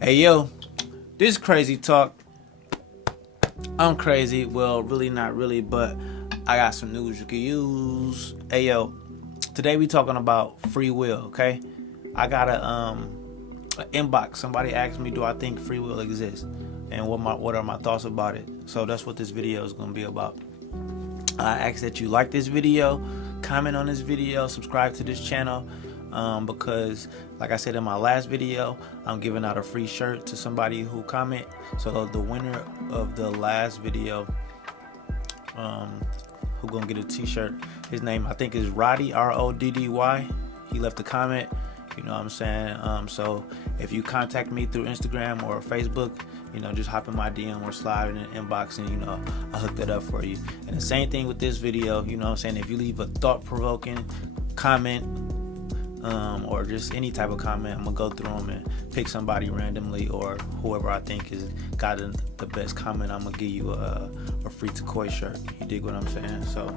Hey yo, this is Krayzie talk. I'm crazy. Well, really not really, but I got some news you can use. Hey yo, today we talking about free will, okay? I got an inbox. Somebody asked me, do I think free will exists? And what are my thoughts about it? So that's what this video is gonna be about. I ask that you like this video, comment on this video, subscribe to this channel. Because like I said in my last video, I'm giving out a free shirt to somebody who comment. So the winner of the last video, who gonna get a t-shirt, his name I think is Roddy, R-O-D-D-Y. He left a comment, you know what I'm saying? So if you contact me through Instagram or Facebook, you know, just hop in my DM or slide in the inbox and, you know, I'll hook that up for you. And the same thing with this video, you know what I'm saying? If you leave a thought-provoking comment, or just any type of comment, I'm gonna go through them and pick somebody randomly, or whoever I think is got the best comment. I'm gonna give you a free TCOY shirt. You dig what I'm saying? So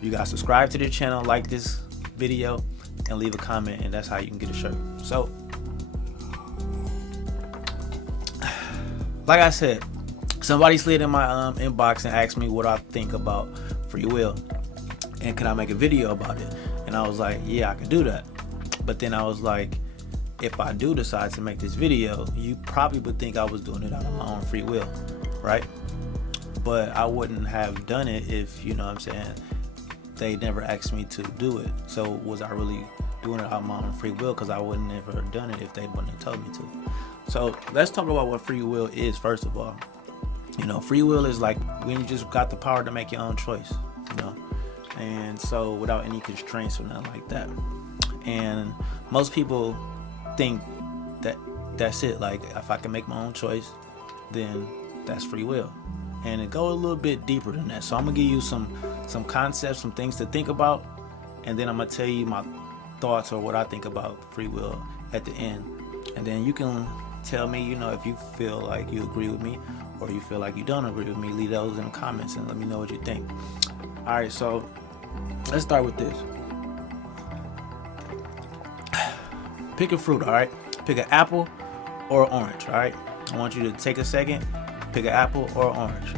you guys subscribe to the channel, like this video, and leave a comment, and that's how you can get a shirt. So like I said, somebody slid in my inbox and asked me what I think about free will and can I make a video about it. And I was like, yeah, I can do that. But then I was like, if I do decide to make this video, you probably would think I was doing it out of my own free will, right? But I wouldn't have done it if, you know what I'm saying, they never asked me to do it. So was I really doing it out of my own free will? Because I wouldn't never have done it if they wouldn't have told me to. So let's talk about what free will is first of all. You know, free will is like when you just got the power to make your own choice, you know? And so without any constraints or nothing like that. And most people think that that's it. Like if I can make my own choice, then that's free will. And it goes a little bit deeper than that. So I'm gonna give you some concepts, some things to think about, and then I'm gonna tell you my thoughts or what I think about free will at the end. And then you can tell me, you know, if you feel like you agree with me or you feel like you don't agree with me. Leave those in the comments and let me know what you think. All right, so let's start with this. Pick a fruit, all right? Pick an apple or an orange, all right? I want you to take a second, pick an apple or orange.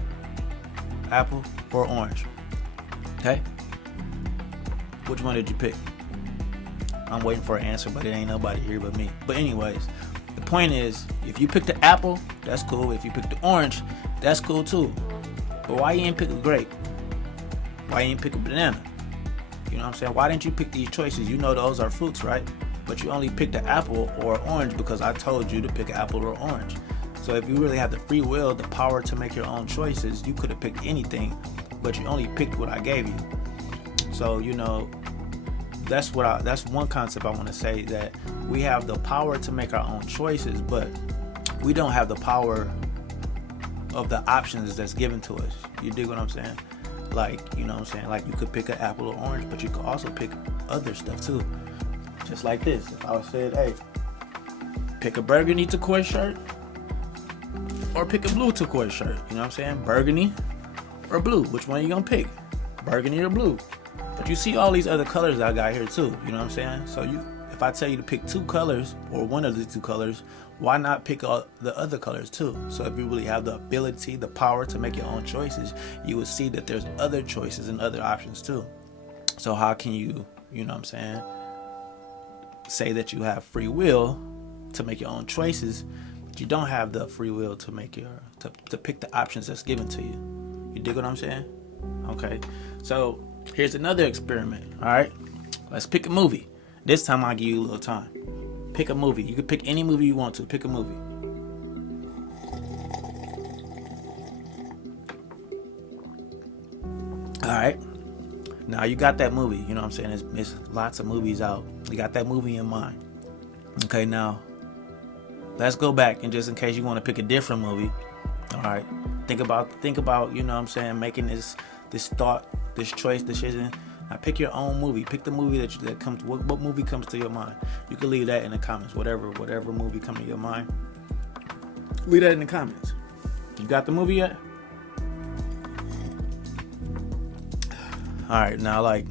Apple or orange, okay? Which one did you pick? I'm waiting for an answer, but it ain't nobody here but me. But anyways, the point is, if you pick the apple, that's cool. If you pick the orange, that's cool too. But why you ain't pick a grape? Why you ain't pick a banana? You know what I'm saying? Why didn't you pick these choices? You know those are fruits, right? But you only picked the apple or orange because I told you to pick apple or orange. So if you really have the free will, the power to make your own choices, you could have picked anything, but you only picked what I gave you. So, you know, that's one concept I want to say, that we have the power to make our own choices, but we don't have the power of the options that's given to us. You dig what I'm saying? Like, you know what I'm saying? Like you could pick an apple or orange, but you could also pick other stuff too. Just like this. If I said, hey, pick a burgundy turquoise shirt or pick a blue turquoise shirt. You know what I'm saying? Burgundy or blue. Which one are you gonna pick? Burgundy or blue? But you see all these other colors I got here too. You know what I'm saying? So if I tell you to pick two colors or one of the two colors, why not pick all the other colors too? So if you really have the ability, the power to make your own choices, you will see that there's other choices and other options too. So how can you, you know what I'm saying, say that you have free will to make your own choices, but you don't have the free will to make to pick the options that's given to you? You dig what I'm saying? Okay. So here's another experiment. All right. Let's pick a movie. This time I'll give you a little time. Pick a movie. You can pick any movie you want to. Pick a movie. All right. Now you got that movie. You know what I'm saying? There's lots of movies out. You got that movie in mind. Okay, now let's go back, and just in case you want to pick a different movie. All right. Think about, you know what I'm saying, making this thought, this choice, decision. Now pick your own movie. Pick the movie that comes. What movie comes to your mind? You can leave that in the comments. Whatever movie comes to your mind, leave that in the comments. You got the movie yet? All right, now like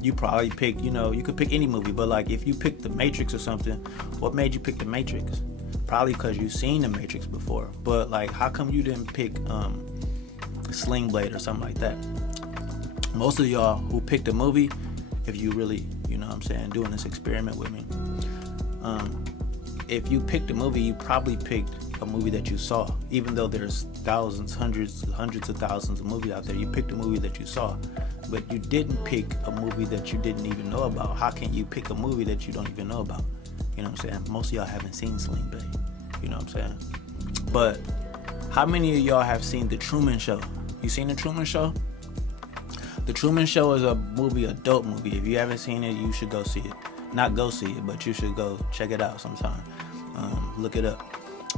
you probably pick, you could pick any movie, but like if you pick The Matrix or something, what made you pick The Matrix? Probably because you've seen The Matrix before. But like, how come you didn't pick Sling Blade or something like that? Most of y'all who picked a movie, if you really, doing this experiment with me, if you picked a movie, you probably picked a movie that you saw. Even though there's thousands, hundreds of thousands of movies out there, you picked a movie that you saw. But you didn't pick a movie that you didn't even know about. How can you pick a movie that you don't even know about? You know what I'm saying? Most of y'all haven't seen Sling Blade. You know what I'm saying? But how many of y'all have seen The Truman Show? You seen The Truman Show? The Truman Show is a dope movie. If you haven't seen it, you should go see it. Not go see it, but you should go check it out sometime. Look it up.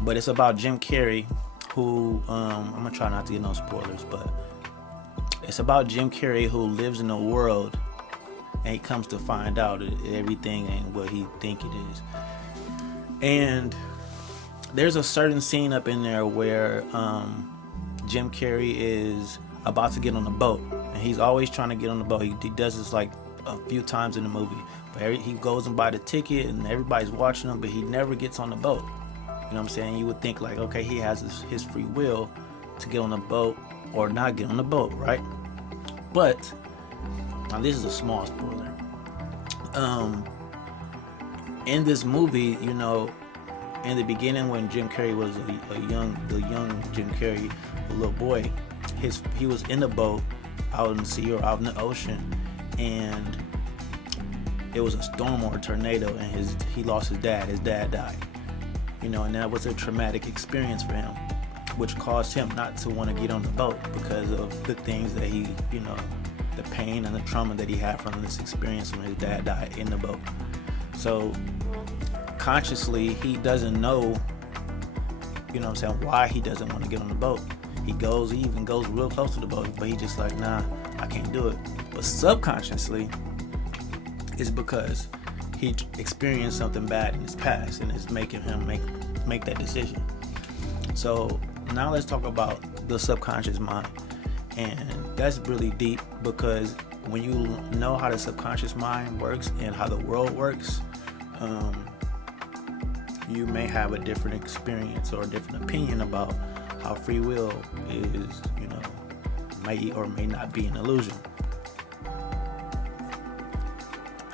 But it's about Jim Carrey, who, I'm going to try not to get no spoilers, but it's about Jim Carrey who lives in a world and he comes to find out that everything ain't what he think it is. And there's a certain scene up in there where Jim Carrey is about to get on a boat, and he's always trying to get on the boat. He does this like a few times in the movie, but he goes and buy the ticket and everybody's watching him, but he never gets on the boat. You know what I'm saying? You would think like, okay, he has his free will to get on the boat or not get on the boat, right? But now this is a small spoiler. In this movie, in the beginning when Jim Carrey was the young Jim Carrey, a little boy, he was in a boat out in the sea or out in the ocean, and it was a storm or a tornado, and he lost his dad. His dad died, and that was a traumatic experience for him, which caused him not to want to get on the boat because of the things that he, the pain and the trauma that he had from this experience when his dad died in the boat. So consciously, he doesn't know, why he doesn't want to get on the boat. He even goes real close to the boat, but he just like, nah, I can't do it. But subconsciously, it's because he experienced something bad in his past, and it's making him make that decision. So now let's talk about the subconscious mind. And that's really deep, because when you know how the subconscious mind works and how the world works, you may have a different experience or a different opinion about how free will is, may or may not be an illusion.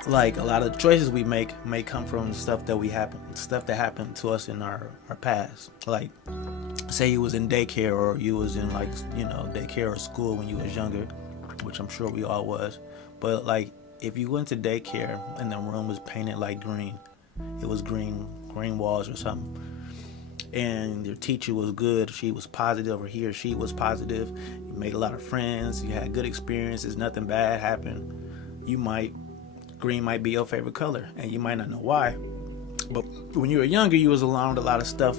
Like, a lot of the choices we make may come from stuff that happened to us in our past. Like, say you was in daycare, or you was in daycare or school when you was younger, which I'm sure we all was. But like, if you went to daycare and the room was painted like green, it was green walls or something, and your teacher was good, she was positive, or he or she was positive, you made a lot of friends, you had good experiences, nothing bad happened, green might be your favorite color, and you might not know why. But when you were younger, you was around a lot of stuff,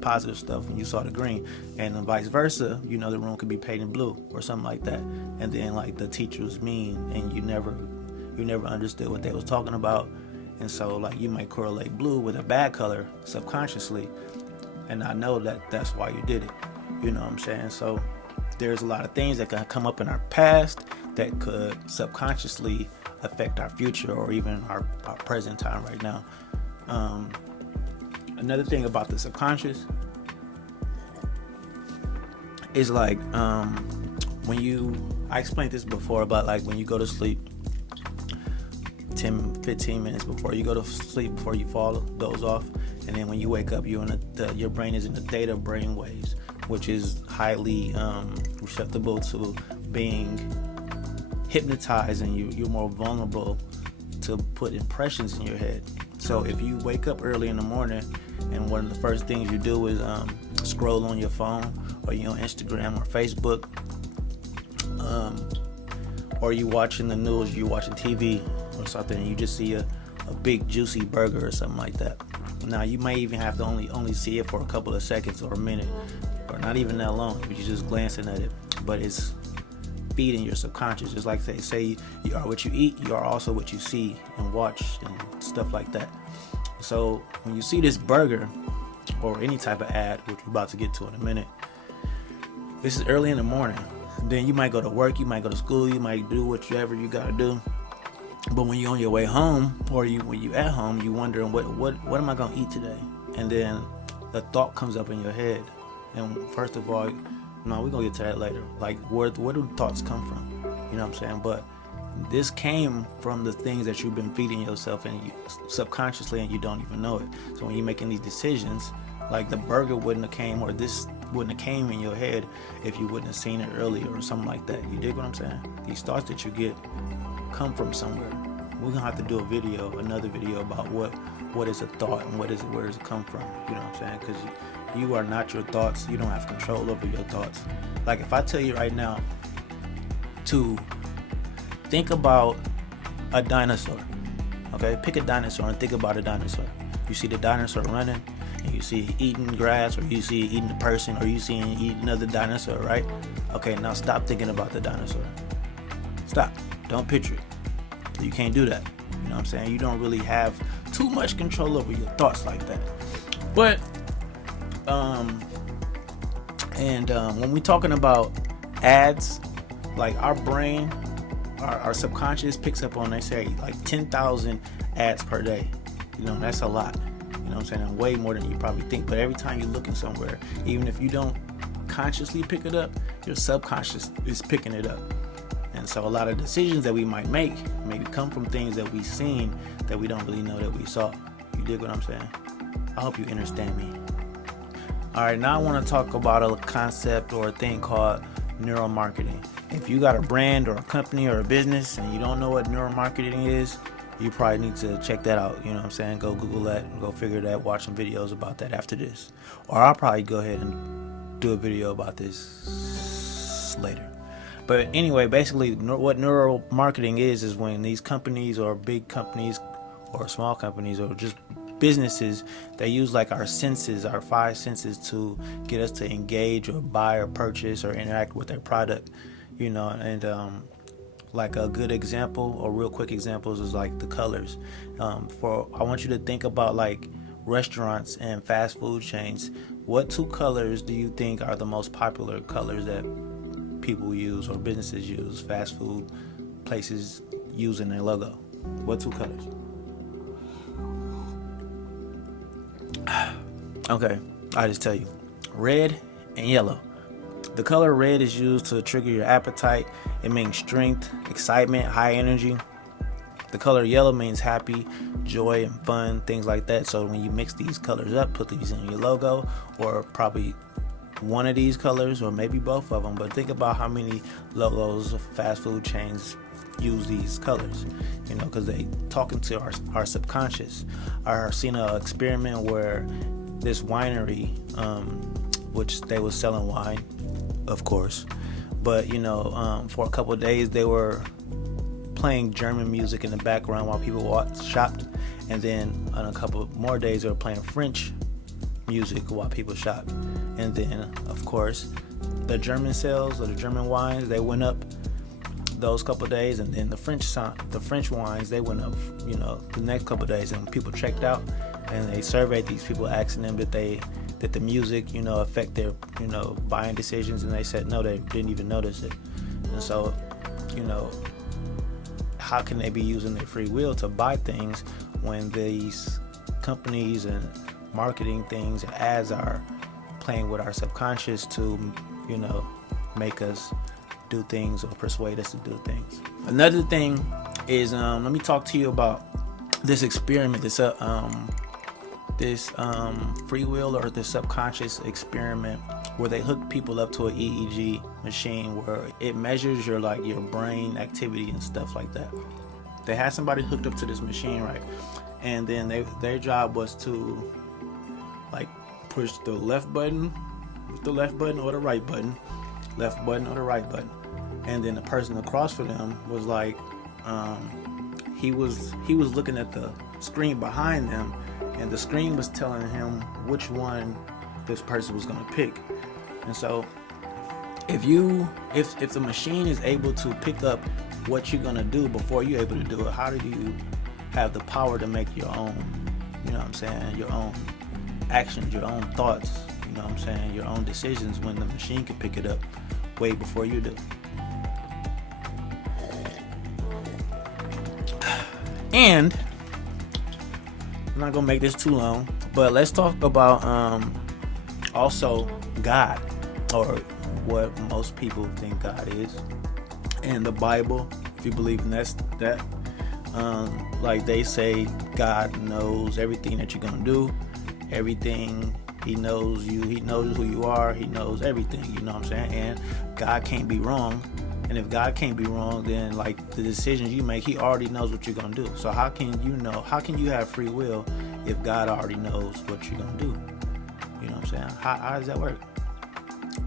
positive stuff when you saw the green, and then vice versa, the room could be painted blue or something like that. And then like the teacher was mean, and you never understood what they was talking about. And so like you might correlate blue with a bad color subconsciously, and I know that that's why you did it. You know what I'm saying? So there's a lot of things that can come up in our past that could subconsciously affect our future or even our present time right now. Another thing about the subconscious is like I explained this before about like when you go to sleep 10-15 minutes before you go to sleep, before you doze off, and then when you wake up, your brain is in the theta brain waves, which is highly susceptible to being hypnotized, and you're more vulnerable to put impressions in your head. So if you wake up early in the morning and one of the first things you do is scroll on your phone, or you on Instagram or Facebook, or you watching the news, you watching TV or something, and you just see a big juicy burger or something like that. Now you might even have to only see it for a couple of seconds or a minute, or not even that long if you're just glancing at it, but it's feeding your subconscious. Just like say you are what you eat, you are also what you see and watch and stuff like that. So when you see this burger or any type of ad, which we're about to get to in a minute, this is early in the morning. Then you might go to work, you might go to school, you might do whatever you gotta do, But when you're on your way home, or when you at home, you wondering what am I gonna eat today? And then the thought comes up in your head. And first of all, no, we're gonna get to that later. Like where do thoughts come from? You know what I'm saying? But this came from the things that you've been feeding yourself and subconsciously, and you don't even know it. So when you're making these decisions, like the burger wouldn't have came, or this wouldn't have came in your head if you wouldn't have seen it earlier or something like that. You dig what I'm saying? These thoughts that you get come from somewhere. We're gonna have to do another video about what is a thought and where does it come from. You know what I'm saying? Because you are not your thoughts. You don't have control over your thoughts. Like if I tell you right now to think about a dinosaur, okay? Pick a dinosaur and think about a dinosaur. You see the dinosaur running, and you see it eating grass, or you see it eating the person, or you see it eating another dinosaur, right? Okay, now stop thinking about the dinosaur. Stop. Don't picture it. You can't do that. You know what I'm saying? You don't really have too much control over your thoughts like that. But when we're talking about ads, like our brain, our subconscious picks up on, they say like 10,000 ads per day. You know, that's a lot. You know what I'm saying? And way more than you probably think. But every time you're looking somewhere, even if you don't consciously pick it up, your subconscious is picking it up. And so a lot of decisions that we might make maybe come from things that we've seen that we don't really know that we saw. You dig what I'm saying? I hope you understand me. All right, now I want to talk about a concept or a thing called neuromarketing. If you got a brand or a company or a business and you don't know what neuromarketing is, you probably need to check that out. You know what I'm saying? Go Google that, go figure that, watch some videos about that after this. Or I'll probably go ahead and do a video about this later. But anyway, basically what neuromarketing is when these companies or big companies or small companies or just businesses, they use like our senses, our 5 senses, to get us to engage or buy or purchase or interact with their product, you know. And like a good example or real quick examples is like the colors. I want you to think about like restaurants and fast food chains. What 2 colors do you think are the most popular colors that people use or businesses use, fast food places use in their logo? What 2 colors? Okay, I just tell you, red and yellow. The color red is used to trigger your appetite. It means strength, excitement, high energy. The color yellow means happy, joy, and fun, things like that. So when you mix these colors up, put these in your logo, or probably one of these colors, or maybe both of them. But think about how many logos of fast food chains use these colors, you know, because they talking to our subconscious. I've seen an experiment where this winery, which they was selling wine, of course, but you know, for a couple of days they were playing German music in the background while people shopped, and then on a couple more days they were playing French music while people shopped. And then of course the German sales or the German wines, they went up those couple of days, and then the French wines, they went up, you know, the next couple of days. And people checked out and they surveyed these people, asking them that the music, you know, affect their, you know, buying decisions, and they said no, they didn't even notice it. And so, you know, how can they be using their free will to buy things when these companies and marketing things and ads are playing with our subconscious to, you know, make us do things or persuade us to do things? Another thing is, let me talk to you about this experiment, this free will or the subconscious experiment, where they hook people up to an EEG machine where it measures your brain activity and stuff like that. They had somebody hooked up to this machine, right? And then their job was to like push the left button with the left button or the right button, left button or the right button. And then the person across from them was like, he was looking at the screen behind them, and the screen was telling him which one this person was going to pick. And so if the machine is able to pick up what you're going to do before you're able to do it, how do you have the power to make your own, you know what I'm saying, your own actions, your own thoughts, you know what I'm saying, your own decisions, when the machine can pick it up way before you do? And I'm not gonna make this too long, but let's talk about also God, or what most people think God is, and the Bible, if you believe in that. Like they say, God knows everything that you're gonna do, everything. He knows you. He knows who you are. He knows everything. You know what I'm saying? And God can't be wrong. And if God can't be wrong, then like the decisions you make, He already knows what you're gonna do. So how can you know? How can you have free will if God already knows what you're gonna do? You know what I'm saying? How does that work?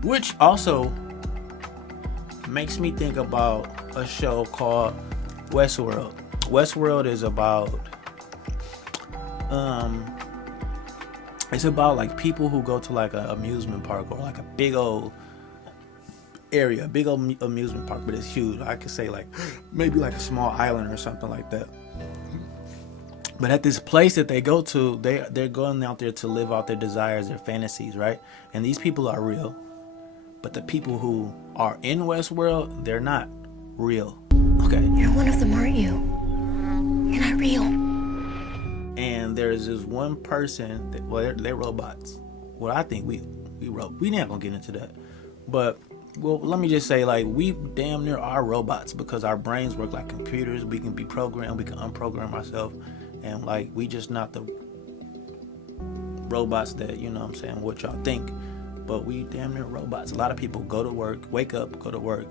Which also makes me think about a show called Westworld. Westworld is about it's about like people who go to like an amusement park, or like a big old area, big old amusement park, but it's huge. I could say like maybe like a small island or something like that. But at this place that they go to, they're going out there to live out their desires, their fantasies, right? And these people are real. But the people who are in Westworld, they're not real. Okay. You're one of them, aren't you? You're not real. And there's this one person that, well, they're robots. Well, I think we not gonna get into that. But well, let me just say, like, we damn near are robots because our brains work like computers. We can be programmed, we can unprogram ourselves, and like we just not the robots that, you know what I'm saying, what y'all think. But we damn near robots. A lot of people go to work, wake up, go to work,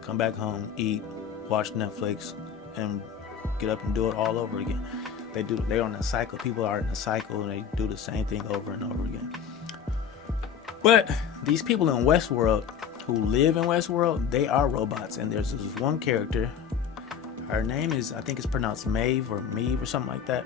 come back home, eat, watch Netflix, and get up and do it all over again. They're on a cycle. People are in a cycle and they do the same thing over and over again. But these people in Westworld who live in Westworld, they are robots. And there's this one character. Her name is, I think it's pronounced Maeve or Meave or something like that.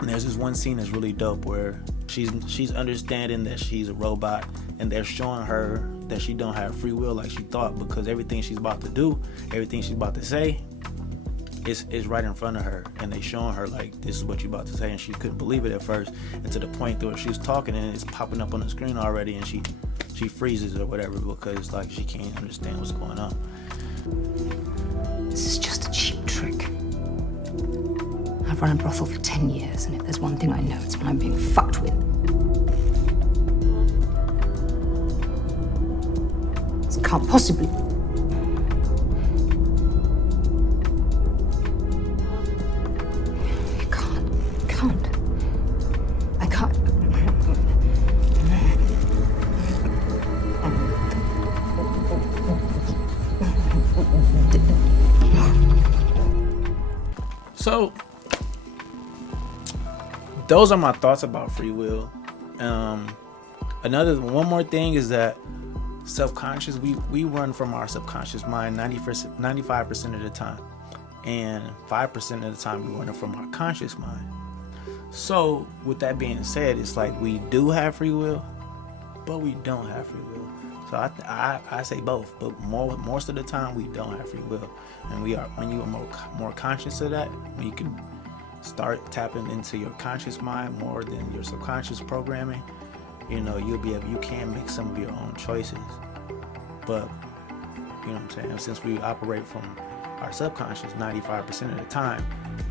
And there's this one scene that's really dope where she's understanding that she's a robot, and they're showing her that she don't have free will like she thought, because everything she's about to do, everything she's about to say, is right in front of her, and they showing her like, this is what you're about to say, and she couldn't believe it at first, and to the point where she was talking and it's popping up on the screen already, and she freezes or whatever because like she can't understand what's going on. This is just a cheap trick. I've run a brothel for 10 years, and if there's one thing I know, it's when I'm being fucked with. This can't possibly. You can't. I can't. So those are my thoughts about free will. One more thing is that subconscious, we run from our subconscious mind 95% of the time, and 5% of the time we run from our conscious mind. So with that being said, it's like we do have free will, but we don't have free will. So I say both, but most of the time we don't have free will, and when you are more conscious of that, when you can start tapping into your conscious mind more than your subconscious programming, you know, you can make some of your own choices. But you know what I'm saying, since we operate from our subconscious 95% of the time,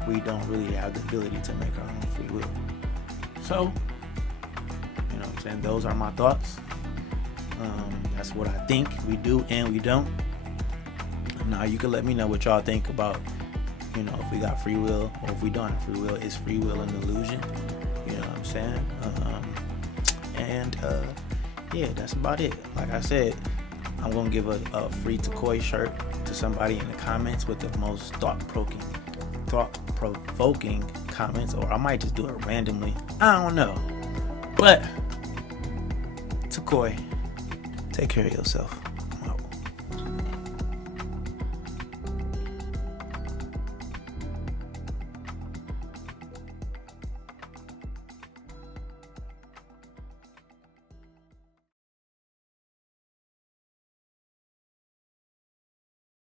we don't really have the ability to make our own free will. So you know what I'm saying, those are my thoughts. That's what I think we do and we don't. Now you can let me know what y'all think about, you know, if we got free will or if we don't have free will. Is free will an illusion? You know what I'm saying? Yeah, that's about it. Like I said, I'm gonna give a free TCOY shirt to somebody in the comments with the most thought-provoking comments, or I might just do it randomly. I don't know. But TCOY, take care of yourself.